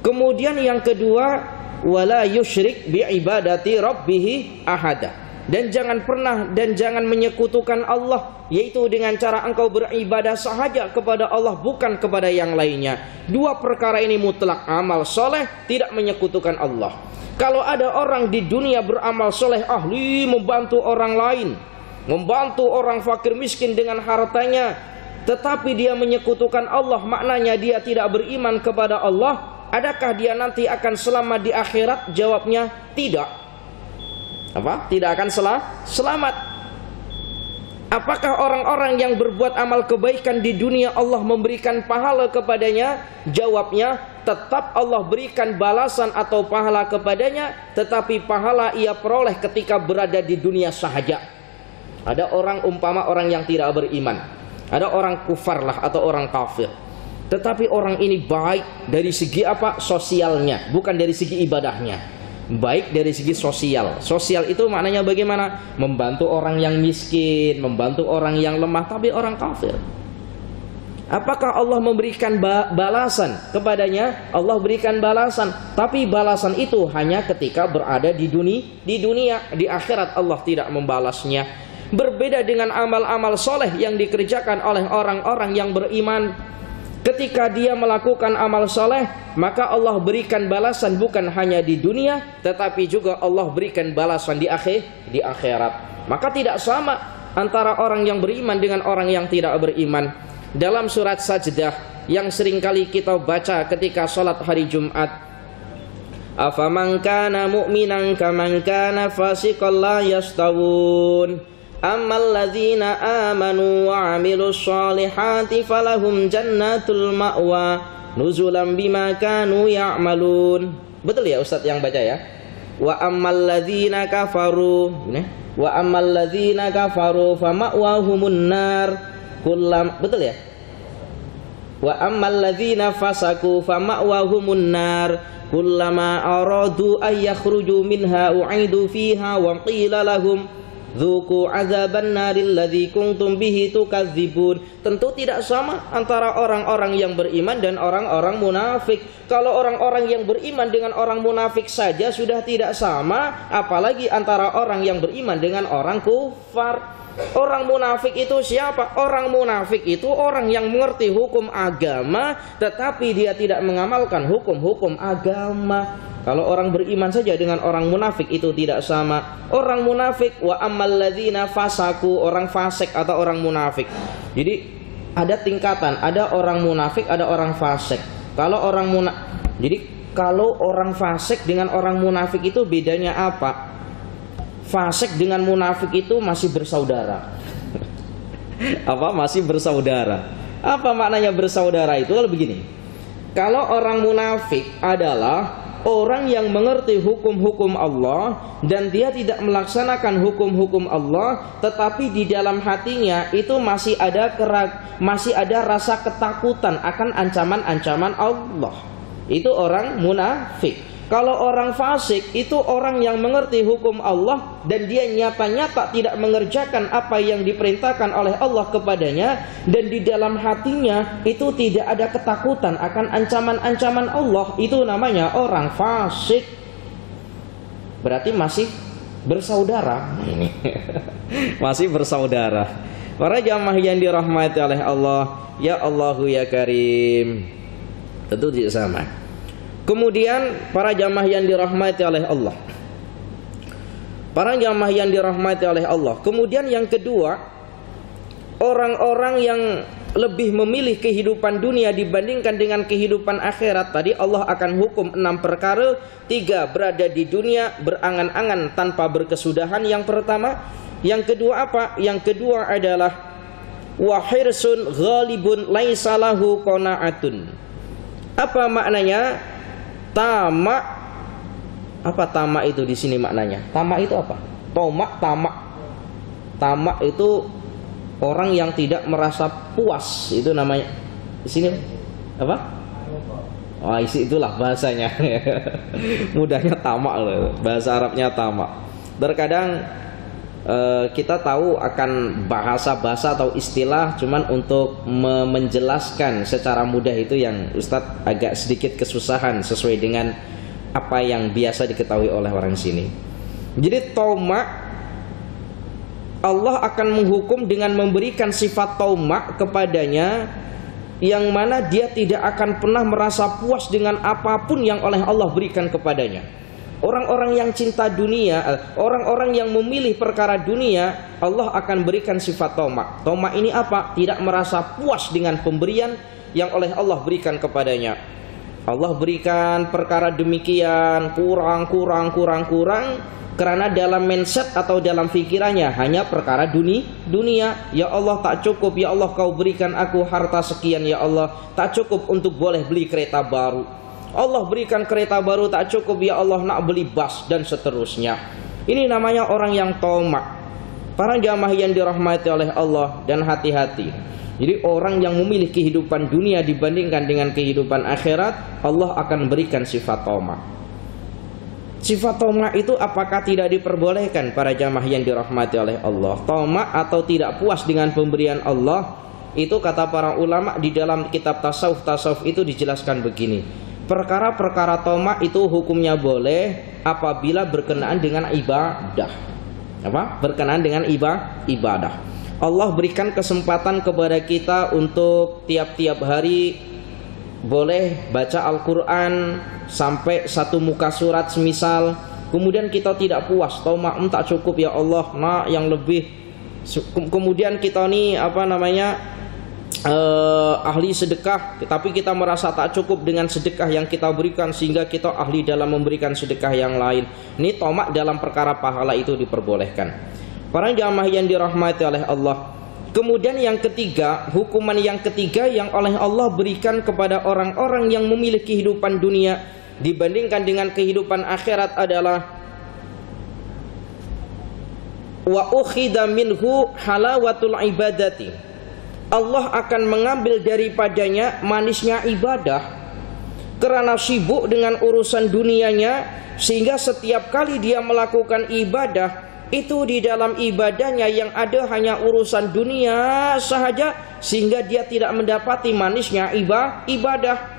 Kemudian yang kedua, wala yusyrik bi ibadati rabbih ahada, dan jangan pernah dan jangan menyekutukan Allah, yaitu dengan cara engkau beribadah sahaja kepada Allah, bukan kepada yang lainnya. Dua perkara ini mutlak, amal soleh, tidak menyekutukan Allah. Kalau ada orang di dunia beramal soleh, ahli membantu orang lain, membantu orang fakir miskin dengan hartanya, tetapi dia menyekutukan Allah, maknanya dia tidak beriman kepada Allah. Adakah dia nanti akan selamat di akhirat? Jawabnya tidak. Apa? Tidak akan selamat. Apakah orang-orang yang berbuat amal kebaikan di dunia Allah memberikan pahala kepadanya? Jawabnya, tetap Allah berikan balasan atau pahala kepadanya, tetapi pahala ia peroleh ketika berada di dunia sahaja. Ada orang umpama orang yang tidak beriman, ada orang kufar lah atau orang kafir, tetapi orang ini baik dari segi apa? Sosialnya, bukan dari segi ibadahnya. Baik dari segi sosial. Sosial itu maknanya bagaimana? Membantu orang yang miskin, membantu orang yang lemah, tapi orang kafir. Apakah Allah memberikan balasan kepadanya? Allah berikan balasan, tapi balasan itu hanya ketika berada di dunia. Di akhirat Allah tidak membalasnya. Berbeda dengan amal-amal soleh yang dikerjakan oleh orang-orang yang beriman. Ketika dia melakukan amal soleh, maka Allah berikan balasan bukan hanya di dunia, tetapi juga Allah berikan balasan di akhirat. Maka tidak sama antara orang yang beriman dengan orang yang tidak beriman. Dalam surat Sajdah yang seringkali kita baca ketika sholat hari Jumat, afaman kana mu'minan kaman kana fasiqan la yastawun. Ammal ladzina amanu wa 'amilus sholihati falahum jannatul ma'wa nuzulan bima kanu ya'malun. Betul ya Ustaz yang baca ya? Wa ammal ladzina kafaru, wa ammal ladzina kafaru fama'wahumun nar. Betul ya? Wa ammal ladzina fasaku fama'wahumun nar. Kullama aradu ay yakhruju minha u'idu fiha wa qila lahum dzuqu azaban naril ladzi kuntum bihi tukadzibun. Tentu tidak sama antara orang-orang yang beriman dan orang-orang munafik. Kalau orang-orang yang beriman dengan orang munafik saja sudah tidak sama, apalagi antara orang yang beriman dengan orang kufar. Orang munafik itu siapa? Orang munafik itu orang yang mengerti hukum agama, tetapi dia tidak mengamalkan hukum-hukum agama. Kalau orang beriman saja dengan orang munafik itu tidak sama. Orang munafik, wa ammal ladzina fasaku, orang fasik atau orang munafik. Jadi ada tingkatan, ada orang munafik, ada orang fasik. Kalau orang kalau orang fasik dengan orang munafik itu bedanya apa? Fasik dengan munafik itu masih bersaudara. Apa? Masih bersaudara. Apa maknanya bersaudara itu? Kalau begini, kalau orang munafik adalah orang yang mengerti hukum-hukum Allah dan dia tidak melaksanakan hukum-hukum Allah, tetapi di dalam hatinya itu masih ada rasa ketakutan akan ancaman-ancaman Allah. Itu orang munafik. Kalau orang fasik itu orang yang mengerti hukum Allah dan dia nyata-nyata tidak mengerjakan apa yang diperintahkan oleh Allah kepadanya, dan di dalam hatinya itu tidak ada ketakutan akan ancaman-ancaman Allah. Itu namanya orang fasik. Berarti masih bersaudara. Ini masih bersaudara. Para jamaah yang dirahmati oleh Allah, ya Allahu ya Karim. Tentu tidak sama. Kemudian para jamaah yang dirahmati oleh Allah, para jamaah yang dirahmati oleh Allah. Kemudian yang kedua, orang-orang yang lebih memilih kehidupan dunia dibandingkan dengan kehidupan akhirat. Tadi Allah akan hukum 6 perkara. 3 berada di dunia berangan-angan tanpa berkesudahan. Yang pertama. Yang kedua apa? Yang kedua adalah wahirsun ghalibun laisa lahu qanaatun. Apa maknanya? Tamak. Apa tamak itu di sini maknanya? Tamak itu apa? Tamak itu Orang yang tidak merasa puas, itu namanya di sini apa? Oh, itulah bahasanya. Mudahnya tamak loh. Bahasa Arabnya tamak. Terkadang kita tahu akan bahasa-bahasa atau istilah, cuman untuk menjelaskan secara mudah itu yang Ustadz agak sedikit kesusahan sesuai dengan apa yang biasa diketahui oleh orang sini. Jadi tamak, Allah akan menghukum dengan memberikan sifat tamak kepadanya, yang mana dia tidak akan pernah merasa puas dengan apapun yang oleh Allah berikan kepadanya. Orang-orang yang cinta dunia, orang-orang yang memilih perkara dunia, Allah akan berikan sifat tamak. Tamak ini apa? Tidak merasa puas dengan pemberian yang oleh Allah berikan kepadanya. Allah berikan perkara demikian, kurang, karena dalam mindset atau dalam pikirannya hanya perkara dunia. Ya Allah, tak cukup. Ya Allah, kau berikan aku harta sekian. Ya Allah, tak cukup untuk boleh beli kereta baru. Allah berikan kereta baru, tak cukup. Ya Allah, nak beli bus, dan seterusnya. Ini namanya orang yang tamak. Para jamaah yang dirahmati oleh Allah, dan hati-hati. Jadi orang yang memilih kehidupan dunia dibandingkan dengan kehidupan akhirat, Allah akan berikan sifat tamak. Sifat tamak itu apakah tidak diperbolehkan para jamaah yang dirahmati oleh Allah? Tamak atau tidak puas dengan pemberian Allah, itu kata para ulama di dalam kitab tasawuf itu dijelaskan begini. Perkara-perkara tamak itu hukumnya boleh apabila berkenaan dengan ibadah. Apa? Berkenaan dengan ibadah. Allah berikan kesempatan kepada kita untuk tiap-tiap hari boleh baca Al-Quran sampai satu muka surat semisal. Kemudian kita tidak puas, tamak, tak cukup ya Allah, nah yang lebih. Kemudian kita nih ahli sedekah, tapi kita merasa tak cukup dengan sedekah yang kita berikan, sehingga kita ahli dalam memberikan sedekah yang lain. Ini tamak dalam perkara pahala itu diperbolehkan. Para jamaah yang dirahmati oleh Allah. Kemudian yang ketiga, hukuman yang ketiga yang oleh Allah berikan kepada orang-orang yang memilih kehidupan dunia dibandingkan dengan kehidupan akhirat adalah wa ukhidha minhu halawatul ibadati. Allah akan mengambil daripadanya manisnya ibadah karena sibuk dengan urusan dunianya, sehingga setiap kali dia melakukan ibadah itu di dalam ibadahnya yang ada hanya urusan dunia sahaja, sehingga dia tidak mendapati manisnya ibadah.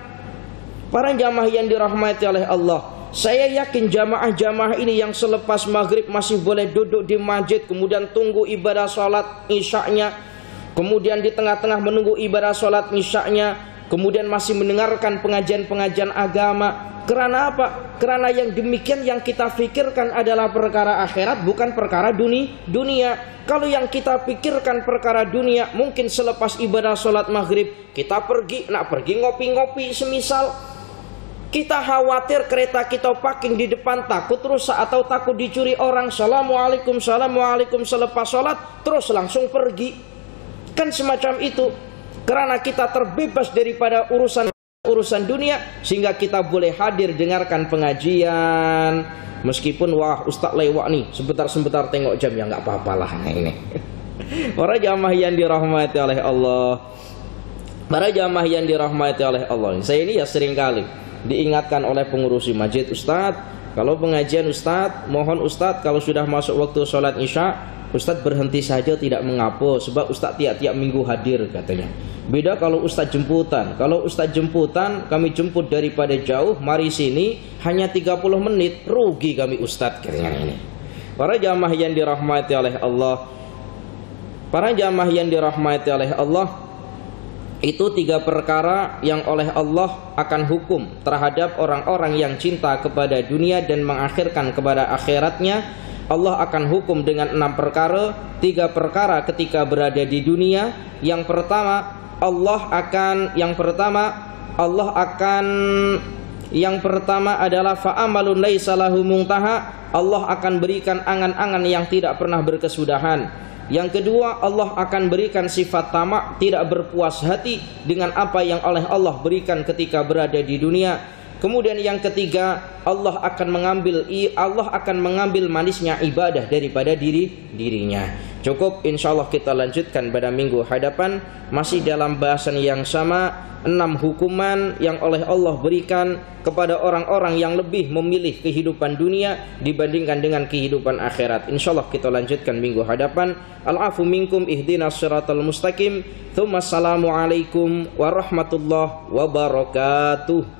Para jamaah yang dirahmati oleh Allah, saya yakin jamaah-jamaah ini yang selepas maghrib masih boleh duduk di masjid, kemudian tunggu ibadah sholat isyaknya, kemudian di tengah-tengah menunggu ibadah sholat isyaknya, kemudian masih mendengarkan pengajian-pengajian agama. Karena apa? Karena yang demikian yang kita pikirkan adalah perkara akhirat, bukan perkara dunia. Kalau yang kita pikirkan perkara dunia, mungkin selepas ibadah sholat maghrib kita pergi ngopi-ngopi semisal. Kita khawatir kereta kita parking di depan, takut rusak atau takut dicuri orang. Assalamualaikum selepas sholat terus langsung pergi. Kan semacam itu. Karena kita terbebas daripada urusan dunia, sehingga kita boleh hadir dengarkan pengajian, meskipun wah ustaz lewat nih sebentar tengok jam, ya nggak apa-apalah. Nah ini para jamaah yang dirahmati oleh Allah, saya ini ya sering kali diingatkan oleh pengurusi masjid, Ustaz, kalau pengajian Ustaz, mohon Ustaz kalau sudah masuk waktu sholat isya, Ustaz berhenti saja tidak mengapa, sebab Ustaz tiap-tiap minggu hadir katanya. Beda kalau Ustaz jemputan. Kalau Ustaz jemputan, kami jemput daripada jauh, mari sini hanya 30 menit, rugi kami Ustaz katanya ini. Para jamaah yang dirahmati oleh Allah, itu 3 perkara yang oleh Allah akan hukum terhadap orang-orang yang cinta kepada dunia dan mengakhirkan kepada akhiratnya. Allah akan hukum dengan 6 perkara. 3 perkara ketika berada di dunia. Yang pertama adalah fa'amalun laisa lahu muntaha. Allah akan berikan angan-angan yang tidak pernah berkesudahan. Yang kedua, Allah akan berikan sifat tamak, tidak berpuas hati dengan apa yang oleh Allah berikan ketika berada di dunia. Kemudian yang ketiga, Allah akan mengambil manisnya ibadah daripada dirinya. Cukup, insyaallah kita lanjutkan pada minggu hadapan, masih dalam bahasan yang sama, 6 hukuman yang oleh Allah berikan kepada orang-orang yang lebih memilih kehidupan dunia dibandingkan dengan kehidupan akhirat. Insyaallah kita lanjutkan minggu hadapan. Al-afu minkum, ihdinas siratal mustaqim. Tsumma assalamu alaikum warahmatullahi wabarakatuh.